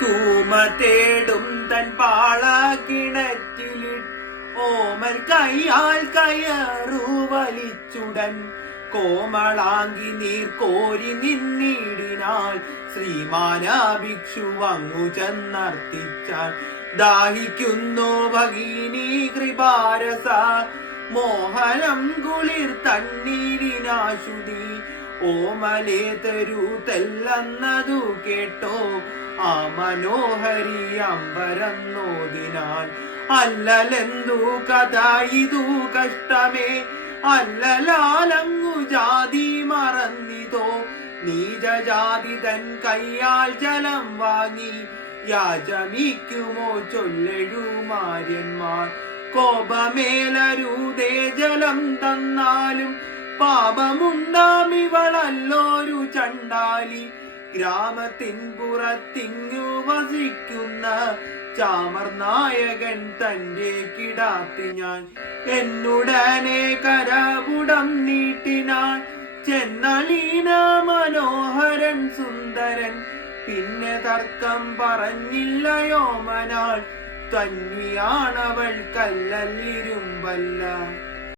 തൂമ തേടും തൻ പാള കിണറ്റിലിട്ട് ഓമൽ കയ്യാൽ കയറു വലിച്ചുടൻ കോമളാങ്കി നീർ കോരി നിന്നിടിനാൽ ശ്രീമാനാ ഭിക്ഷു അങ്ങു ചെന്നർത്തിച്ചാൽ ദാഹിക്കുന്നു ഭഗിനി കൃപാരസ മോഹനം കുളിർ തണ്ണീരിനാശുതി ഓമലേ തരൂ തെല്ലെന്നതു കേട്ടോ ആ മനോഹരി അമ്പരന്നോതിനാൻ അല്ലലെന്തു കഥ ഇതു കഷ്ടമേ അല്ലലാലങ്ങു ജാതി മറന്നിതോ നീചജാതി തൻ കയ്യാൽ ജലം വാങ്ങി യാചമിക്കുമോ ചൊല്ലെഴുമാര്യന്മാർ കോപമേലരൂതേ ജലം തന്നാലും പാപമുണ്ടാം ഇവളല്ലോരു ചണ്ടാലി ഗ്രാമത്തിൻ പുറത്തിങ്ങു വസിക്കുന്ന ചാമർനായകൻ തന്റെ കിടാത്തി ഞാൻ എന്നുടനെ കരപുടം നീട്ടിനാൻ ചെന്നലീന മനോഹരൻ സുന്ദരൻ പിന്നെ തർക്കം പറഞ്ഞില്ലയോ മനാൾ തന്വിയാണവൾ കല്ലല്ലിരുമ്പല്ല